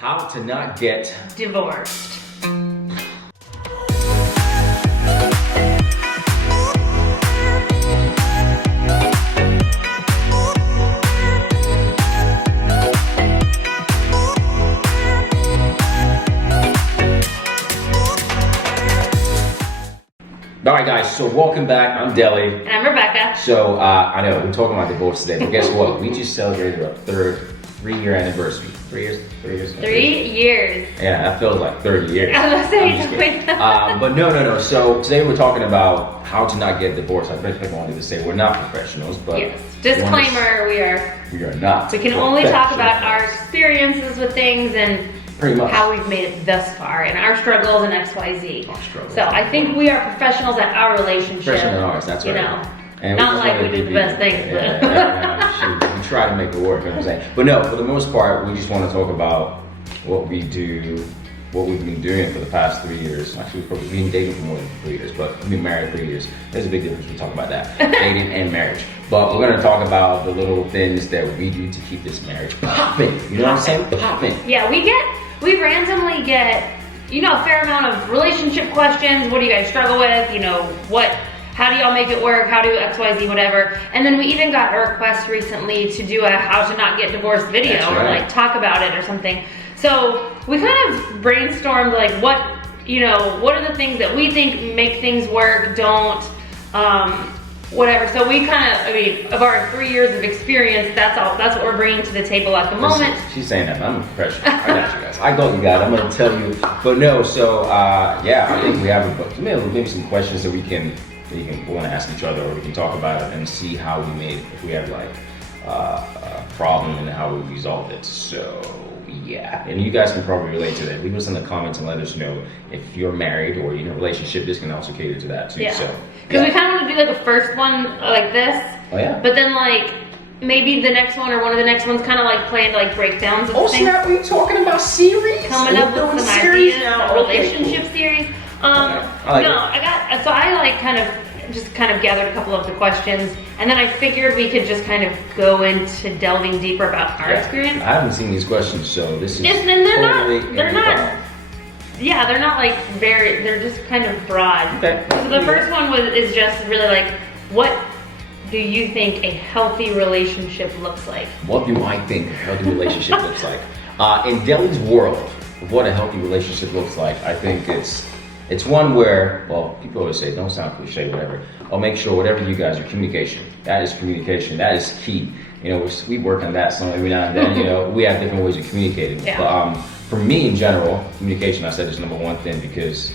How to not get divorced. Alright guys, so welcome back. I'm Dele. And I'm Rebekah. So I know we're talking about divorce today, but guess what? We just celebrated our third 3-year anniversary. 3 years? 3 years? 3 years. Yeah, that feels like 30 years. I was gonna say, but no. So today we're talking about how to not get divorced. I wanted to say we're not professionals, but yes. Disclaimer: we are not. We can only talk about our experiences with things and pretty much how we've made it thus far and our struggles and XYZ. Our struggles. So I think we are professionals at our relationship. Professional in ours, that's right. You know, and not like we do the best things, but we try to make it work. You know what I'm saying? But no, for the most part, we just want to talk about what we do, what we've been doing for the past 3 years. Actually, we've been dating for more than 3 years, but we've been married 3 years. There's a big difference. We talk about that, dating and marriage. But we're gonna talk about the little things that we do to keep this marriage popping. You know what I'm saying? Popping. Yeah, we randomly get, a fair amount of relationship questions. What do you guys struggle with? How do y'all make it work? How do XYZ, whatever. And then we even got a request recently to do a how to not get divorced video. That's right. Or like talk about it or something. So we kind of brainstormed like what are the things that we think make things work, don't, whatever. So we of our 3 years of experience, that's what we're bringing to the table at the moment. She's saying that, I'm a professional. I got you guys. I got you guys. I'm gonna tell you. But no, so yeah, I think we have maybe some questions that we want to ask each other, or we can talk about it and see how we made it, if we have like a problem and how we resolved it. So yeah, and you guys can probably relate to that. Leave us in the comments and let us know if you're married or you're in a relationship. This can also cater to that too. Yeah. So because we kind of want to do like a first one like this. Oh yeah. But then like maybe the next one or one of the next ones kind of like planned like breakdowns of Oh things. snap! We talking about series? Coming up with some ideas, a relationship series. I like kind of gathered a couple of the questions, and then I figured we could just kind of go into delving deeper about our experience. I haven't seen these questions, so this is they're not like they're just kind of broad. Okay. So the first one is just really like, what do you think a healthy relationship looks like? What do I think a healthy relationship looks like? In Dele's world, of what a healthy relationship looks like, I think it's one where, well, people always say, don't sound cliche, whatever. I'll make sure whatever you guys are, communication. That is communication. That is key. We work on that some every now and then. We have different ways of communicating. Yeah. But for me in general, communication, I said, is number one thing, because,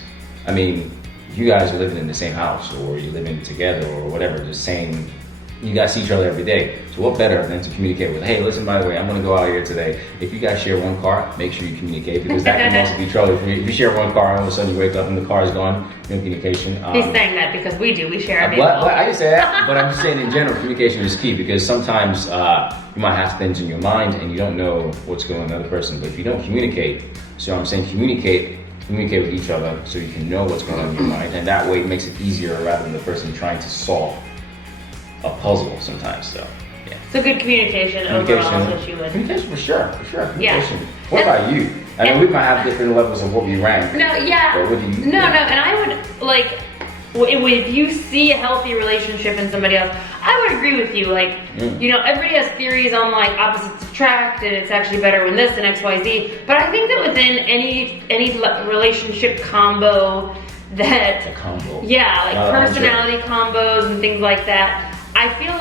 you guys are living in the same house, or you're living together, or whatever, you guys see each other every day. So what better than to communicate with, hey, listen, by the way, I'm gonna go out here today. If you guys share one car, make sure you communicate, because that can also be trouble. If you share one car, all of a sudden you wake up and the car is gone, no communication. He's saying that because we share a vehicle. I didn't say that, but I'm just saying in general, communication is key, because sometimes you might have things in your mind and you don't know what's going on with the other person. But if you don't communicate, so I'm saying communicate with each other so you can know what's going on in your mind, and that way it makes it easier rather than the person trying to solve a puzzle sometimes. So yeah. So good communication overall is what you would. Communication for sure. Communication. Yeah. What about you? We might have different levels of what we rank. No, yeah. But what do you? No, and I would like, if you see a healthy relationship in somebody else, I would agree with you. Like, everybody has theories on like opposites attract, and it's actually better when this and XYZ. But I think that within any relationship combo, that personality combos and things like that, I feel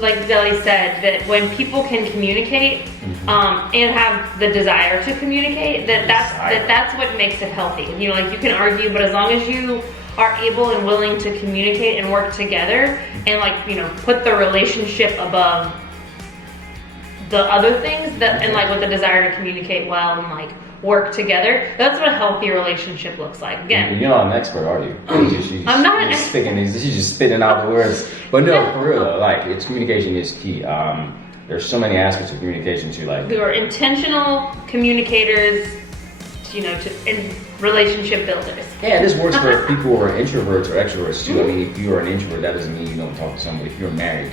like Dele said, that when people can communicate and have the desire to communicate, that's what makes it healthy. You can argue, but as long as you are able and willing to communicate and work together and put the relationship above the other things and with the desire to communicate well and work together, that's what a healthy relationship looks like. Again, you're not an expert, are you? I'm not an expert. She's just spitting out the words. But no, for real though, it's communication is key. There's so many aspects of communication too. We are intentional communicators, and relationship builders. Yeah, this works for people who are introverts or extroverts too. If you are an introvert, that doesn't mean you don't talk to somebody. If you're married,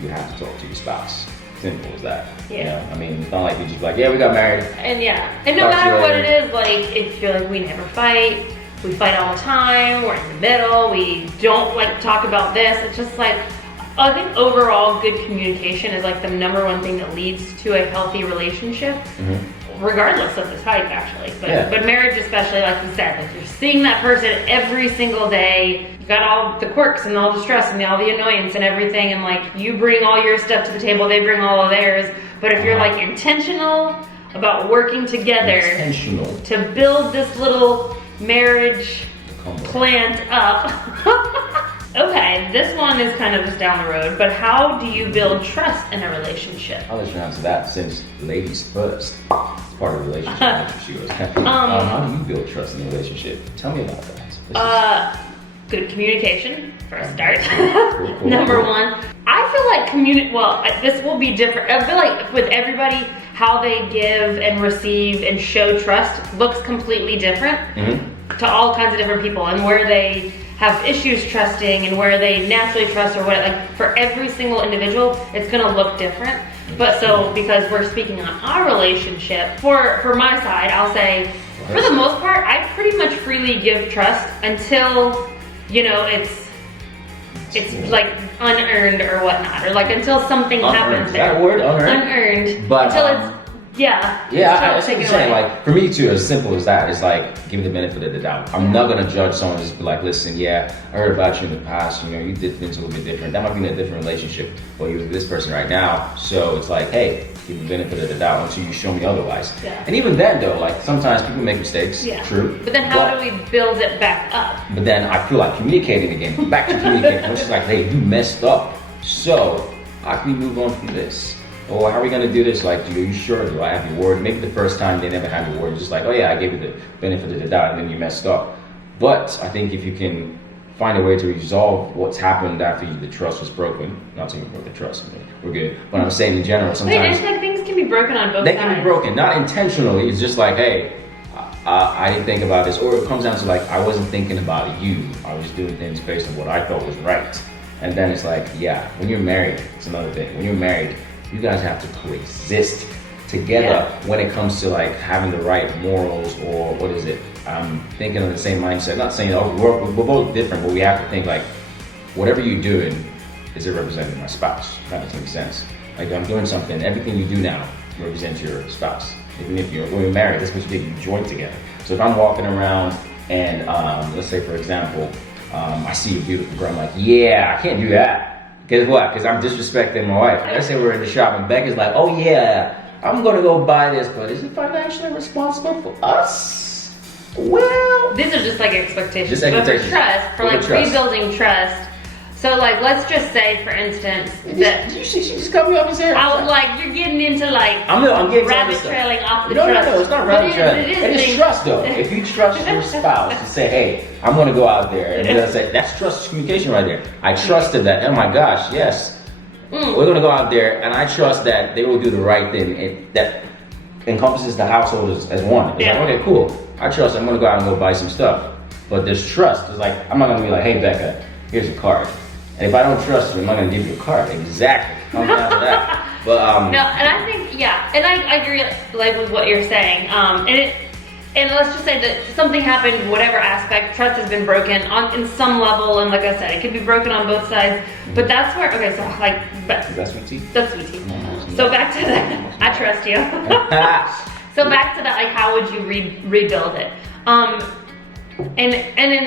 you have to talk to your spouse. Simple as that. Yeah. You know? I mean, it's not like you just like, yeah, we got married. And no matter what it is, like, if you're like, we never fight, we fight all the time, we're in the middle, we don't like talk about this. It's just like, I think overall good communication is like the number one thing that leads to a healthy relationship, regardless of the type actually. But marriage especially, like you said, like you're seeing that person every single day. You've got all the quirks and all the stress and all the annoyance and everything, and like you bring all your stuff to the table, they bring all of theirs. But if you're like intentional about working together to build this little marriage plant up. Okay, this one is kind of just down the road, but how do you build trust in a relationship? I'll let you answer that since ladies first. It's part of the relationship. She goes, how do you build trust in a relationship? Tell me about that. Good communication, for a start. Number one. I feel like this will be different. I feel like with everybody, how they give and receive and show trust looks completely different to all kinds of different people, and where they have issues trusting and where they naturally trust or what, like for every single individual, it's gonna look different. But so, because we're speaking on our relationship, for my side, I'll say, for the most part, I pretty much freely give trust until, you know, it's like unearned or whatnot, or like until something happens. Is that a word, unearned? Unearned. But, until it's, yeah, that's what I'm saying. Like, for me too, as simple as that, it's like, give me the benefit of the doubt. I'm not gonna judge someone and just be like, listen, yeah, I heard about you in the past, you know, you did things a little bit different. That might be in a different relationship, but you're with this person right now. So it's like, hey, give me the benefit of the doubt until you show me otherwise. Yeah. And even then though, like sometimes people make mistakes, true. But then how do we build it back up? But then I feel like communicating again, back to communicating, which is like, hey, you messed up. So how can we move on from this? Or how are we gonna do this? Like, are you sure? Do I have your word? Maybe the first time they never had your word. Just like, oh yeah, I gave you the benefit of the doubt and then you messed up. But I think if you can find a way to resolve what's happened after the trust was broken, not saying we broke the trust, we're good. But I'm saying in general, sometimes like things can be broken on both sides. They can be broken, not intentionally. It's just like, hey, I didn't think about this. Or it comes down to like, I wasn't thinking about you. I was doing things based on what I thought was right. And then it's like, yeah, when you're married, it's another thing. When you're married, you guys have to coexist together when it comes to like having the right morals, or what is it? Thinking of the same mindset. Not saying, oh, we're both different, but we have to think like, whatever you're doing, is it representing my spouse? That makes sense. Like, I'm doing something, everything you do now represents your spouse. Even if when you're married, that's what you did, you joined together. So if I'm walking around and let's say for example, I see a beautiful girl, I'm like, yeah, I can't do that. Guess what? Because I'm disrespecting my wife. Let's say we're in the shop and Becca's like, oh yeah, I'm gonna go buy this, but is it financially responsible for us? Well, these are just like expectations. Just expectations. For trust, rebuilding trust. So like, let's just say, for instance, that she just cut me off his hair. I was like, you're getting into like I'm getting rabbit trailing off the trust. No, it's not rabbit trailing. It is trust though. If you trust your spouse to say, hey, I'm gonna go out there, and they'll say, that's trust communication right there. I trusted that. Oh my gosh, yes. We're gonna go out there, and I trust that they will do the right thing. That encompasses the household as one. It's like, okay, cool. I trust. I'm gonna go out and go buy some stuff. But there's trust. It's like, I'm not gonna be like, hey Becca, here's a card. And if I don't trust you, I'm not gonna give you a card. Exactly. I'm down for that. But no, and I think and I agree like with what you're saying. And let's just say that something happened, whatever aspect, trust has been broken in some level, and like I said, it could be broken on both sides. But that's where so like, that's sweet tea. That's sweet tea. So back to that, I trust you. So back to that, like, how would you rebuild it? And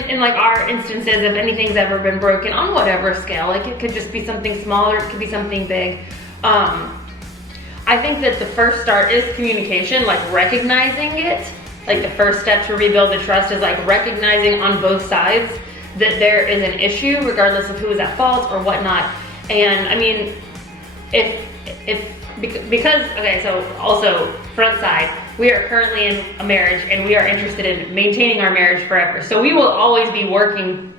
in like our instances, if anything's ever been broken on whatever scale, like it could just be something small or it could be something big. I think that the first start is communication, like recognizing it. Like the first step to rebuild the trust is like recognizing on both sides that there is an issue, regardless of who is at fault or whatnot. And I mean, because okay, so also front side, we are currently in a marriage and we are interested in maintaining our marriage forever. So we will always be working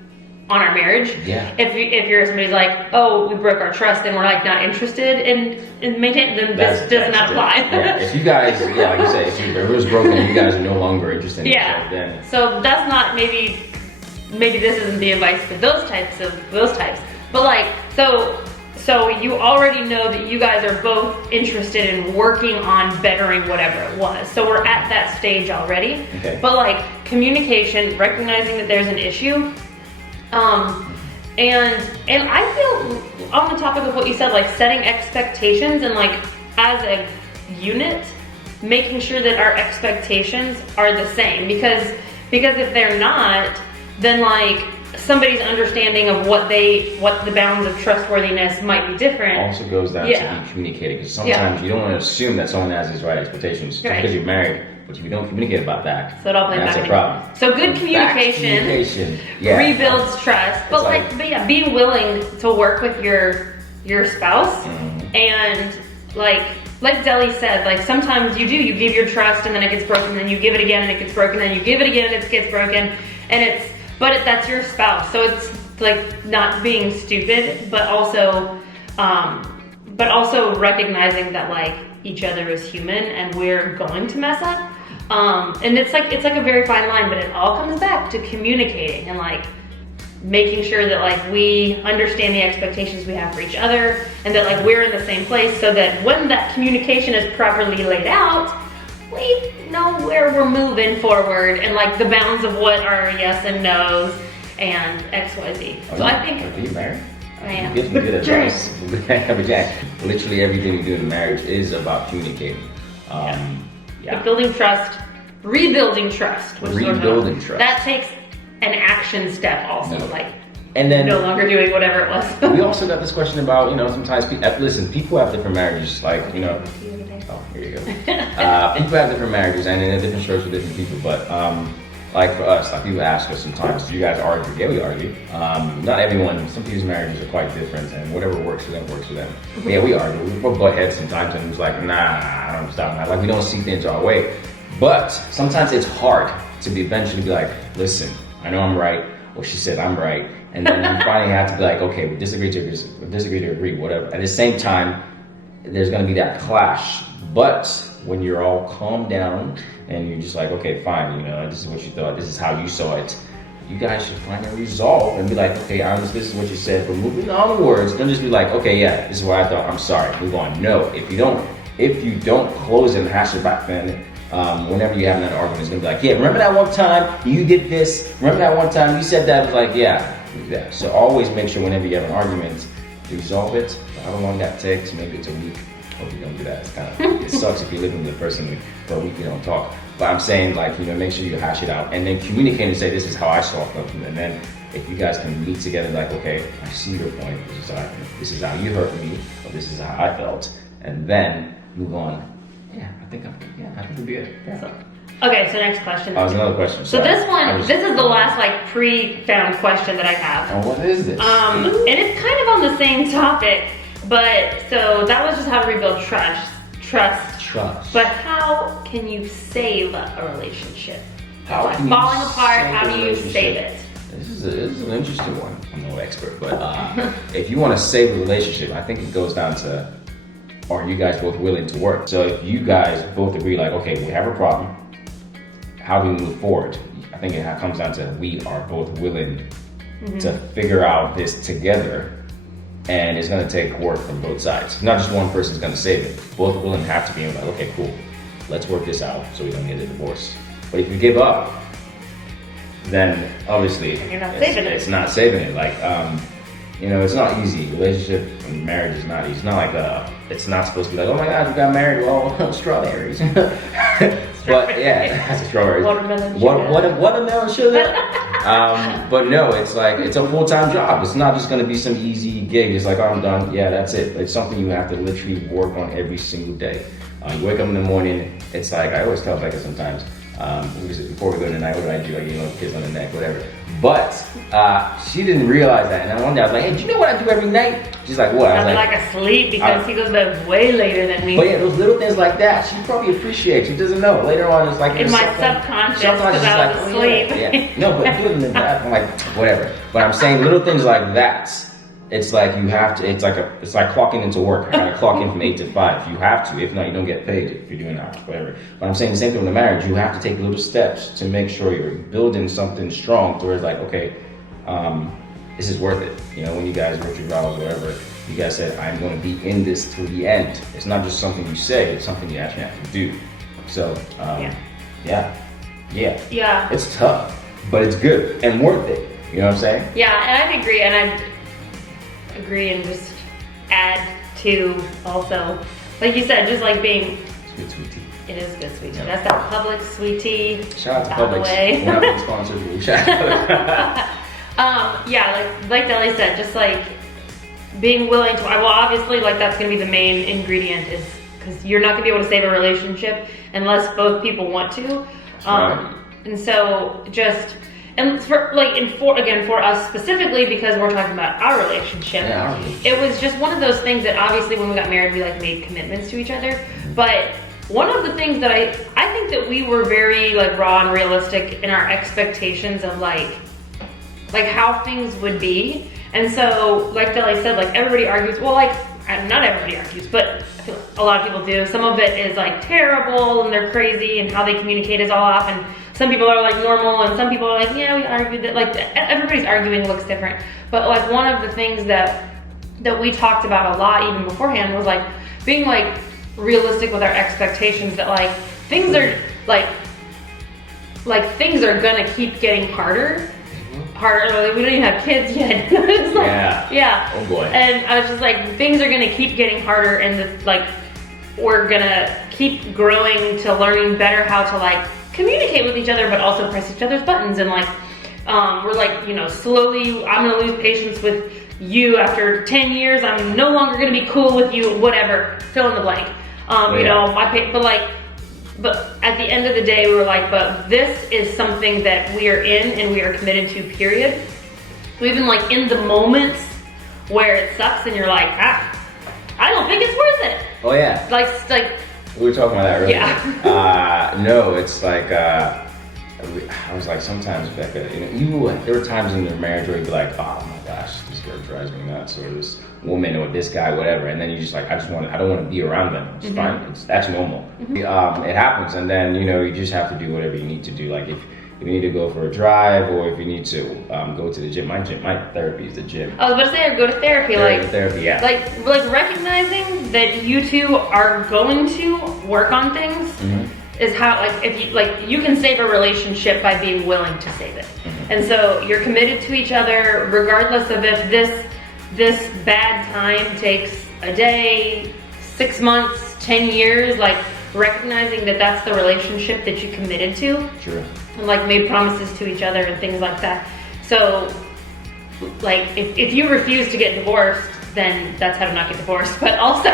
on our marriage. Yeah. If you're somebody's like, oh, we broke our trust and we're like not interested in maintaining, then this does not apply. Yeah. If you guys, like you say, if it was broken, you guys are no longer interested in each other, then. So that's not maybe this isn't the advice for those types. But like so So you already know that you guys are both interested in working on bettering whatever it was. So we're at that stage already. Okay. But like communication, recognizing that there's an issue. And I feel on the topic of what you said, like setting expectations and like as a unit, making sure that our expectations are the same. Because if they're not, then like somebody's understanding of what the bounds of trustworthiness might be different. Also goes down to be communicating, because sometimes you don't want to assume that someone has these right expectations just because you're married, but if you don't communicate about that, so it all plays that's back a problem. So good communication rebuilds trust, but yeah, being willing to work with your spouse and like Dele said, like sometimes you give your trust and then it gets broken, then you give it again and it gets broken, then you give it again and it gets broken, and that's your spouse, so it's like not being stupid, but also recognizing that like each other is human and we're going to mess up, and it's like a very fine line, but it all comes back to communicating and like making sure that like we understand the expectations we have for each other and that like we're in the same place, so that when that communication is properly laid out, we know where we're moving forward and like the bounds of what are yes and no's and XYZ. So I think. Are you married? I am. Give me good advice. Literally everything you do in marriage is about communicating. Like building trust, rebuilding trust. Rebuilding trust. That takes an action step also, and then no longer doing whatever it was. We also got this question about, sometimes people have different marriages, like, oh, here you go. People have different marriages and in different strokes with different people, but like for us, like people ask us sometimes, do you guys argue? Yeah, we argue. Not everyone, some people's marriages are quite different, and whatever works for them works for them. But yeah, we argue. We butt heads sometimes, and it's like, nah, I don't stop. Like we don't see things our way. But sometimes it's hard to eventually be like, listen, I know I'm right, or she said I'm right, and then you finally have to be like, okay, we disagree to agree, whatever. At the same time, there's gonna be that clash. But when you're all calmed down and you're just like, okay, fine, this is what you thought, this is how you saw it, you guys should find a resolve and be like, okay, this is what you said, but moving onwards, don't just be like, okay, yeah, this is what I thought, I'm sorry, move on. No, if you don't close and hash it back, then whenever you're having that argument, it's gonna be like, yeah, remember that one time you did this? Remember that one time you said that? It's like, yeah. So always make sure whenever you have an argument, resolve it. However long that takes, maybe it's a week. Hope you don't do that. It sucks if you're living with a person for a week you don't talk. But I'm saying, like, make sure you hash it out and then communicate and say, this is how I saw it. And then if you guys can meet together, like, okay, I see your point. This is how you hurt me, or this is how I felt, and then move on. Yeah, I think it'll be good. Yeah. Okay, so next question. Oh, there's another question. So this is the last like pre-found question that I have. Oh, what is this? And it's kind of on the same topic, but so that was just how to rebuild trust. But how can you save a relationship? Falling apart, how do you save it? This is an interesting one. I'm no expert, but if you want to save a relationship, I think it goes down to, are you guys both willing to work? So if you guys both agree, like, okay, we have a problem, how do we move forward? I think it comes down to, we are both willing to figure out this together, and it's gonna take work from both sides. Not just one person's gonna save it. Both willing have to be like, okay, cool, let's work this out so we don't get a divorce. But if you give up, then obviously it's not saving it. Like, it's not easy. Relationship and marriage is not easy. It's not like it's not supposed to be like, oh my God, you got married, well, strawberries. But yeah, that's a strawberry. Watermelon sugar. But no, it's like, it's a full-time job. It's not just gonna be some easy gig. It's like, oh, I'm done. Yeah, that's it. It's something you have to literally work on every single day. You wake up in the morning, it's like, I always tell Becca sometimes, before we go tonight, what do I do? Like, kiss on the neck, whatever. But she didn't realize that. And one day I was like, hey, do you know what I do every night? She's like, what? I was like asleep because he goes to bed way later than me. But yeah, those little things like that, she probably appreciates. She doesn't know. Later on, it's like in my subconscious, because I was asleep. Yeah. No, but doing that, I'm like, whatever. But I'm saying little things like that. It's like you have to. It's like clocking into work. I gotta clock in from 8 to 5. You have to. If not, you don't get paid. If you're doing that, whatever. But I'm saying the same thing with the marriage. You have to take little steps to make sure you're building something strong. To where it's like, okay, this is worth it. When you guys work your vows, whatever, You guys said, I'm going to be in this till the end. It's not just something you say, it's something you actually have to do. So, yeah. It's tough, but it's good and worth it. You know what I'm saying? Yeah, and I'd agree, and just add to also, like you said, just like being. It's good sweet tea. It is good sweet tea. That's that Publix sweet tea. Shout out to Publix. We're not being sponsored, but we shout out. Yeah, like Dele said, just like being willing to. Well, obviously, like that's gonna be the main ingredient, is because you're not gonna be able to save a relationship unless both people want to. Right. And so just. And for us specifically, because we're talking about our relationship, it was just one of those things that obviously when we got married, we like made commitments to each other. But one of the things that I think that we were very like raw and realistic in our expectations of like how things would be. And so, like Dele said, like everybody argues. Well, like not everybody argues, but I feel like a lot of people do. Some of it is like terrible and they're crazy, and how they communicate is all off. And some people are like normal, and some people are like, yeah, we argued that. Like everybody's arguing looks different. But like one of the things that we talked about a lot even beforehand was like being like realistic with our expectations, that like things are things are gonna keep getting harder. Like, we don't even have kids yet. It's like, yeah. Oh boy. And I was just like, things are gonna keep getting harder, and we're gonna keep growing to learning better how to like communicate with each other, but also press each other's buttons. And like, we're like, slowly, I'm gonna lose patience with you after 10 years. I'm no longer gonna be cool with you, whatever, fill in the blank. But at the end of the day, we were like, but this is something that we are in and we are committed to, period. So even like in the moments where it sucks and you're like, I don't think it's worth it. Oh yeah. Like we were talking about that earlier. Yeah. No, it's like, I was like, sometimes, Rebekah, there were times in your marriage where you'd be like, oh my gosh, this girl drives me nuts, or this woman, or this guy, whatever. And then you just like, I don't want to be around them. It's fine. That's normal. It happens. And then, you just have to do whatever you need to do. Like if you need to go for a drive, or if you need to go to the gym. My therapy is the gym. I was about to say, or go to therapy. Therapy, yeah. Like recognizing that you two are going to work on things is how, like, if you can save a relationship by being willing to save it. And so you're committed to each other, regardless of if this bad time takes a day, 6 months, 10 years, like recognizing that that's the relationship that you committed to. Sure. And like made promises to each other and things like that. So like if you refuse to get divorced, then that's how to not get divorced. But also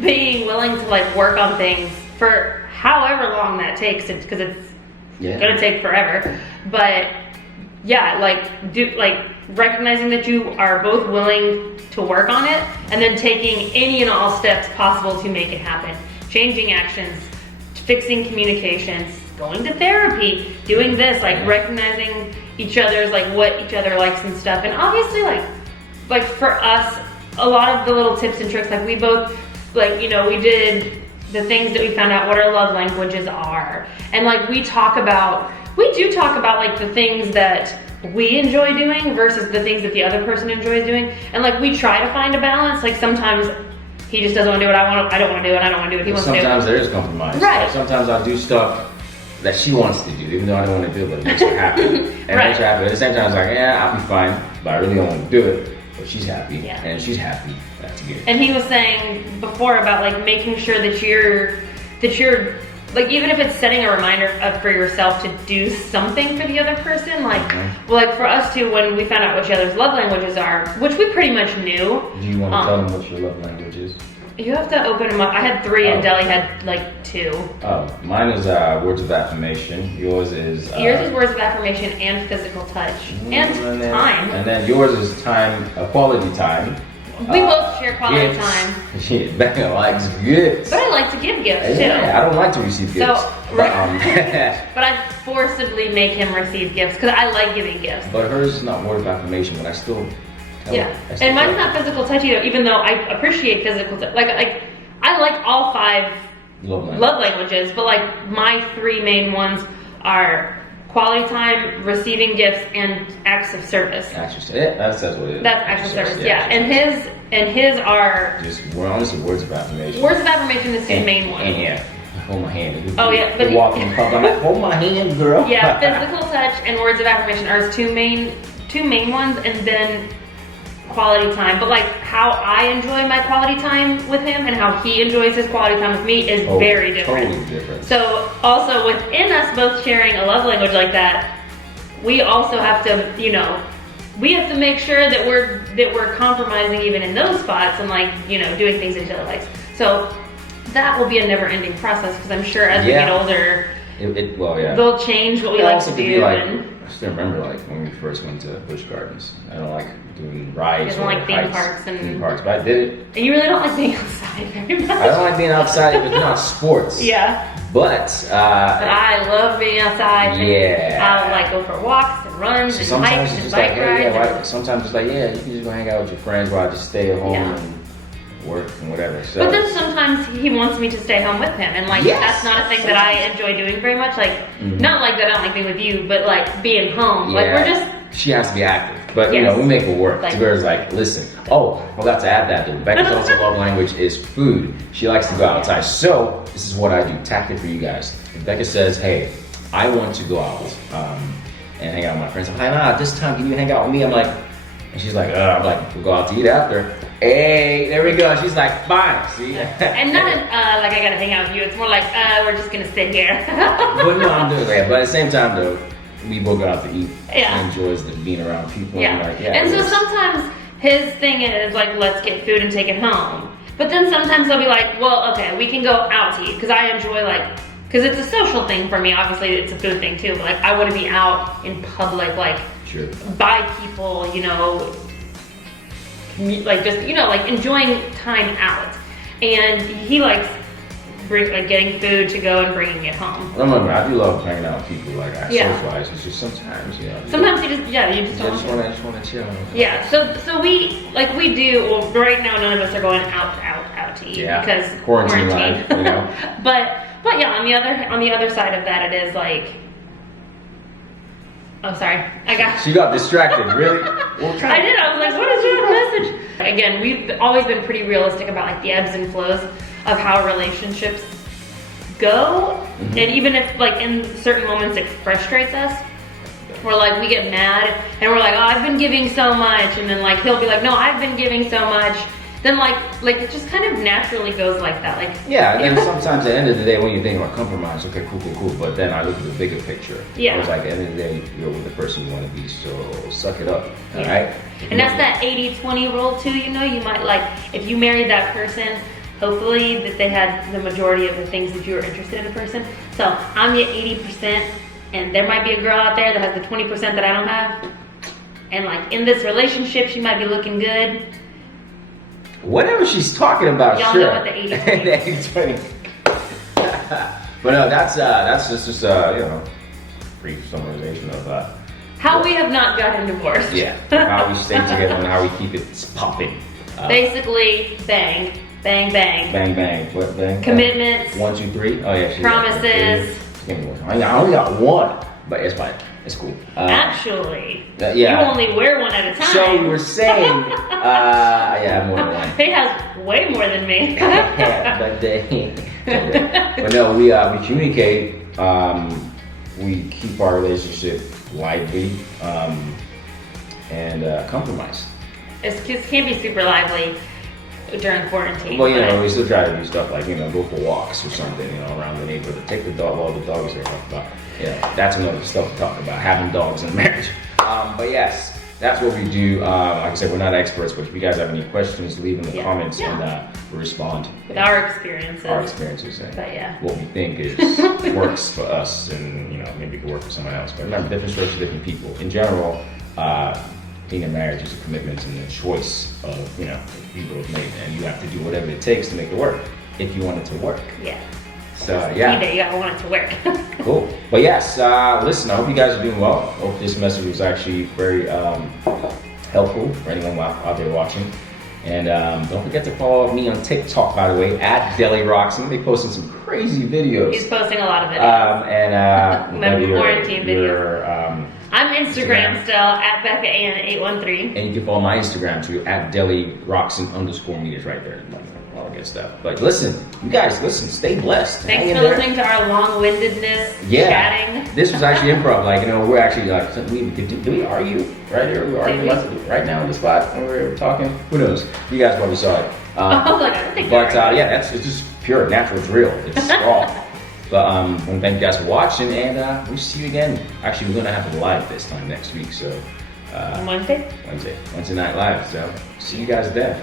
being willing to like work on things for however long that takes, because it's gonna take forever. But yeah, recognizing that you are both willing to work on it, and then taking any and all steps possible to make it happen. Changing actions, fixing communications, going to therapy, doing this, like recognizing each other's like what each other likes and stuff. And obviously like for us, a lot of the little tips and tricks, like we both we did the things that we found out what our love languages are. And like we do talk about like the things that we enjoy doing versus the things that the other person enjoys doing. And like we try to find a balance. Like sometimes he just doesn't want to do what I want, I don't want to do it, I don't want to do what he wants to do. Sometimes there is compromise. Right. Like sometimes I'll do stuff that she wants to do, even though I don't want to do it, but it makes her happy. And it makes her happy. At the same time, it's like, yeah, I'll be fine, but I really don't want to do it. But she's happy, and she's happy. That's good. And he was saying before about like making sure that you're like, even if it's setting a reminder for yourself to do something for the other person, like, well, like for us too, when we found out what each other's love languages are, which we pretty much knew. Do you want to tell them what your love language is? You have to open them up. I had 3 and Dele had like 2. Oh, mine is words of affirmation. Yours is words of affirmation and physical touch and time. And then yours is time, quality time. We both share quality gifts. time. Shit, Becca likes gifts. But I like to give gifts too. Yeah, I don't like to receive gifts. But I forcibly make him receive gifts because I like giving gifts. But hers is not word of affirmation, but I still and mine's not physical touch either, even though I appreciate physical touch. Like I like all 5 love languages, but like my 3 main ones are quality time, receiving gifts, and acts of service. Yeah, that's what it is. That's acts of service, yeah. And his are just honestly words of affirmation. Words of affirmation is his main one. And yeah, hold my hand. Oh yeah, but walking in public, I'm like, hold my hand, girl. Yeah, physical touch and words of affirmation are his two main ones, and then quality time. But like how I enjoy my quality time with him and how he enjoys his quality time with me is very different. Totally different. So also within us both sharing a love language like that, we also have to, you know, we have to make sure that we're compromising even in those spots and like, you know, doing things each other likes. So that will be a never-ending process because I'm sure as we get older, they'll change what we like to do. I still remember like when we first went to Busch Gardens. I don't like doing rides. I don't like theme parks, but I did it. And you really don't like being outside very much. I don't like being outside if it's not sports. Yeah. But I love being outside. Yeah. I'll like go for walks and runs and hikes and bike rides. Sometimes it's like, yeah, you can just go hang out with your friends while I just stay at home and work and whatever. So. But then sometimes he wants me to stay home with him, and like that's not a thing that I enjoy doing very much. Like not like that I don't like being with you, but like being home. Yeah. Like we're just. She has to be active, but you know we make it work. Like, Tiberi's like, listen. Oh, I forgot to add that. Rebekah's also love language is food. She likes to go outside. So this is what I do. Tactic for you guys. Rebekah says, hey, I want to go out and hang out with my friends. I'm like, nah, this time can you hang out with me? I'm like, and she's like, I'm like, we'll go out to eat after. Hey, there we go. She's like, fine. See? And not like I gotta hang out with you. It's more like we're just gonna sit here. But no, I'm doing that. But at the same time, though, we both go out to eat. Yeah. He enjoys being around people. Yeah. And, like, and so sometimes his thing is like, let's get food and take it home. But then sometimes he'll be like, well, okay, we can go out to eat because I enjoy like, because it's a social thing for me. Obviously, it's a food thing too. But like, I want to be out in public, like by people, you know, like just like enjoying time out. And he likes getting food to go and bringing it home. Remember, I do love hanging out with people. Like I socialize. It's just sometimes, you know. Sometimes you just want to chill. Yeah. So we do. Well, right now none of us are going out to eat because quarantine. Life, you know. but yeah, on the other side of that, it is like. Oh, sorry. She got distracted. Really? I did. I was like, what is your message? Again, we've always been pretty realistic about like the ebbs and flows of how relationships go, and even if like in certain moments it frustrates us, we're like we get mad and we're like, oh, I've been giving so much, and then like he'll be like, no, I've been giving so much. Then like it just kind of naturally goes like that. Like yeah, and then sometimes at the end of the day when you think about compromise, okay, cool. But then I look at the bigger picture. Yeah. I was like, at the end of the day, you're with the person you want to be, so suck it up. All right. And that's that 80-20 rule too. You know, you might like if you married that person. Hopefully that they had the majority of the things that you were interested in a person. So I'm the 80% and there might be a girl out there that has the 20% that I don't have. And like in this relationship, she might be looking good. Whatever she's talking about, y'all sure. Know what the 80-20. But no, that's just you know, brief summarization of how we have not gotten divorced. Yeah, how we stay together and how we keep it popping. Basically, bang. Bang, bang. Bang, bang. What bang? Commitments. 1, 2, 3. Oh, yeah. Promises. I only got one, but it's fine. It's cool. Actually, you only wear one at a time. So we were saying, yeah, more than one. He has way more than me. But no, we communicate. We keep our relationship lively and compromise. It can't be super lively during quarantine. Well, you know, we still try to do stuff like, you know, go for walks or something, you know, around the neighborhood. Take the dog, all the dogs are talking about. Yeah, that's another stuff to talk about, having dogs in marriage. But yes, that's what we do. Like I said, we're not experts, but if you guys have any questions, leave in the comments and we'll respond. With our experiences. Our experiences and but what we think is works for us and, you know, maybe it could work for someone else. But remember, different strokes for different people. In general, being in marriage is a commitment and a choice of, you know, people have made, and you have to do whatever it takes to make it work if you want it to work. Yeah. So yeah. You gotta want it to work. Cool. But yes, listen, I hope you guys are doing well. I hope this message was actually very helpful for anyone out there watching. And don't forget to follow me on TikTok, by the way, at Dele Rockson. They're posting some crazy videos. He's posting a lot of videos. my whether you're- quarantine videos. you're, I'm Instagram still at BeccaAnn813. and you can follow my Instagram too at Dele Rockson _media right there. Like, all the good stuff. But listen, you guys, listen, stay blessed. Thanks Hang in for there. listening to our long-windedness, Yeah, chatting. this was actually improv. Like, you know, we're actually like, do we argue right here? We're arguing right now on the spot when we're talking. Who knows? You guys probably saw it. I was like, I don't think But you're right. yeah, it's just pure, natural, it's real. It's raw. But I want to thank you guys for watching, and we'll see you again. Actually, we're gonna have it live this time next week. So On Wednesday? Wednesday Night Live. So see you guys then.